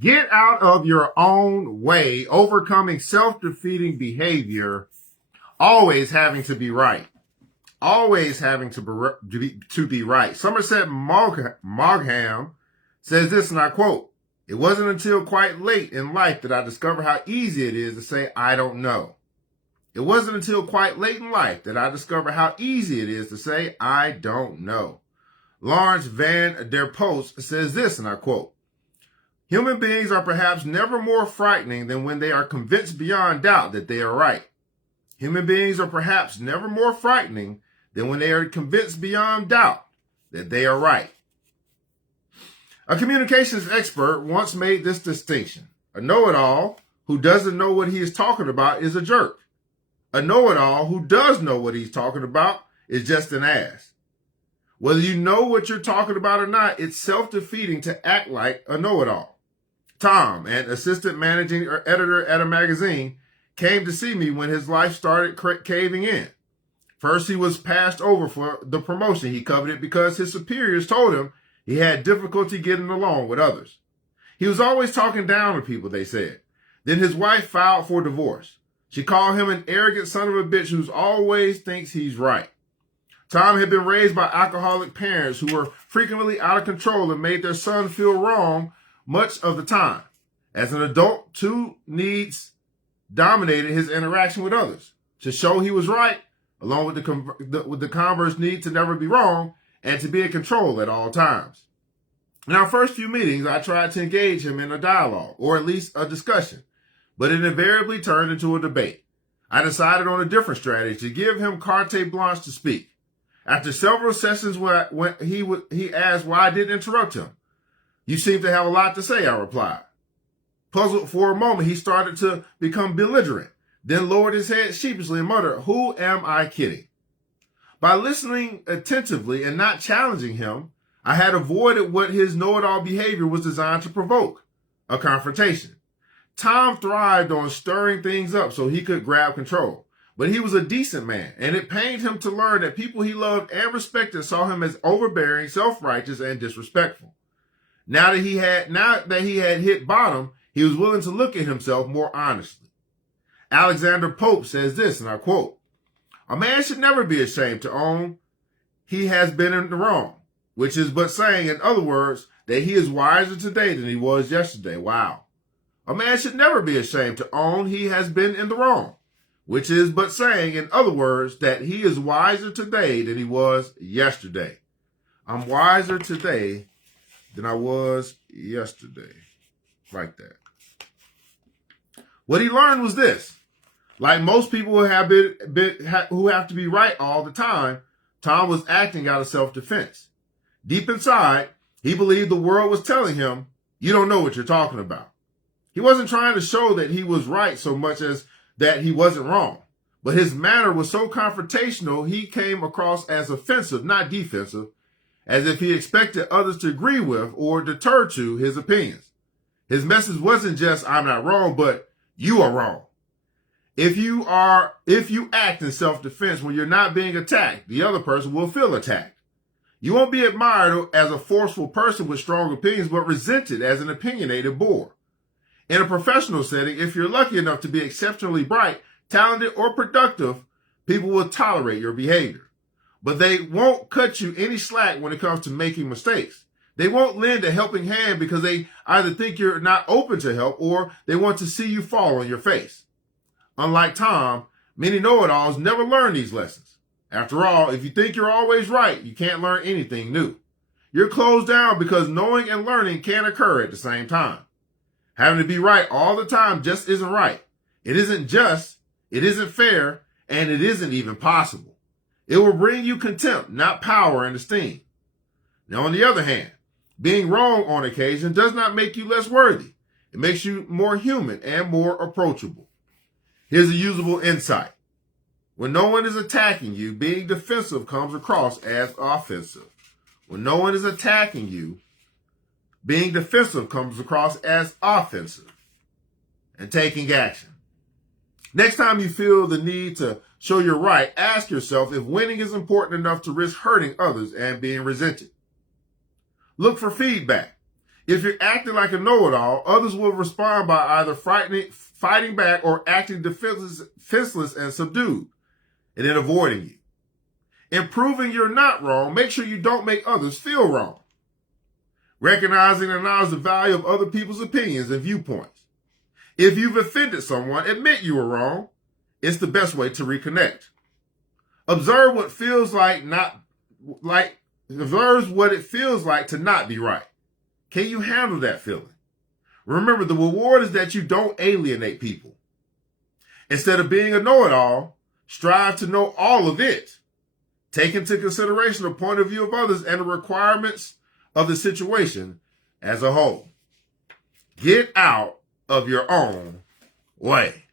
Get out of your own way, overcoming self-defeating behavior, always having to be right. Always having to be right. Somerset Maugham says this, and I quote, "It wasn't until quite late in life that I discovered how easy it is to say, I don't know. It wasn't until quite late in life that I discovered how easy it is to say, I don't know." Lawrence Van der Post says this, and I quote, "Human beings are perhaps never more frightening than when they are convinced beyond doubt that they are right. Human beings are perhaps never more frightening than when they are convinced beyond doubt that they are right." A communications expert once made this distinction. A know-it-all who doesn't know what he is talking about is a jerk. A know-it-all who does know what he's talking about is just an ass. Whether you know what you're talking about or not, it's self-defeating to act like a know-it-all. Tom, an assistant managing editor at a magazine, came to see me when his life started caving in. First, he was passed over for the promotion he coveted because his superiors told him he had difficulty getting along with others. He was always talking down to people, they said. Then his wife filed for divorce. She called him an arrogant son of a bitch who always thinks he's right. Tom had been raised by alcoholic parents who were frequently out of control and made their son feel wrong much of the time. As an adult, two needs dominated his interaction with others: to show he was right, along with the converse need to never be wrong, and to be in control at all times. In our first few meetings, I tried to engage him in a dialogue, or at least a discussion, but it invariably turned into a debate. I decided on a different strategy to give him carte blanche to speak. After several sessions when he asked why I didn't interrupt him. "You seem to have a lot to say," I replied. Puzzled for a moment, he started to become belligerent, then lowered his head sheepishly and muttered, "Who am I kidding?" By listening attentively and not challenging him, I had avoided what his know-it-all behavior was designed to provoke, a confrontation. Tom thrived on stirring things up so he could grab control. But he was a decent man, and it pained him to learn that people he loved and respected saw him as overbearing, self-righteous, and disrespectful. Now that he had hit bottom, he was willing to look at himself more honestly. Alexander Pope says this, and I quote, "A man should never be ashamed to own he has been in the wrong, which is but saying, in other words, that he is wiser today than he was yesterday." Wow. A man should never be ashamed to own he has been in the wrong, which is but saying, in other words, that he is wiser today than he was yesterday. I'm wiser today than I was yesterday. Like that. What he learned was this. Like most people who have to be right all the time, Tom was acting out of self-defense. Deep inside, he believed the world was telling him, "You don't know what you're talking about." He wasn't trying to show that he was right so much as that he wasn't wrong. But his manner was so confrontational, he came across as offensive, not defensive, as if he expected others to agree with or deter to his opinions. His message wasn't just, "I'm not wrong," but "You are wrong." If you act in self-defense when you're not being attacked, the other person will feel attacked. You won't be admired as a forceful person with strong opinions, but resented as an opinionated bore. In a professional setting, if you're lucky enough to be exceptionally bright, talented, or productive, people will tolerate your behavior. But they won't cut you any slack when it comes to making mistakes. They won't lend a helping hand because they either think you're not open to help or they want to see you fall on your face. Unlike Tom, many know-it-alls never learn these lessons. After all, if you think you're always right, you can't learn anything new. You're closed down because knowing and learning can't occur at the same time. Having to be right all the time just isn't right. It isn't just, it isn't fair, and it isn't even possible. It will bring you contempt, not power and esteem. Now, on the other hand, being wrong on occasion does not make you less worthy. It makes you more human and more approachable. Here's a usable insight. When no one is attacking you, being defensive comes across as offensive. When no one is attacking you, being defensive comes across as offensive. And taking action. Next time you feel the need to show you're right, ask yourself if winning is important enough to risk hurting others and being resented. Look for feedback. If you're acting like a know-it-all, others will respond by either fighting back or acting defenseless and subdued, and then avoiding you. In proving you're not wrong, make sure you don't make others feel wrong. Recognizing and acknowledge the value of other people's opinions and viewpoints. If you've offended someone, admit you were wrong. It's the best way to reconnect. Observe what it feels like to not be right. Can you handle that feeling? Remember, the reward is that you don't alienate people. Instead of being a know-it-all, strive to know all of it. Take into consideration the point of view of others and the requirements of the situation as a whole. Get out of your own way.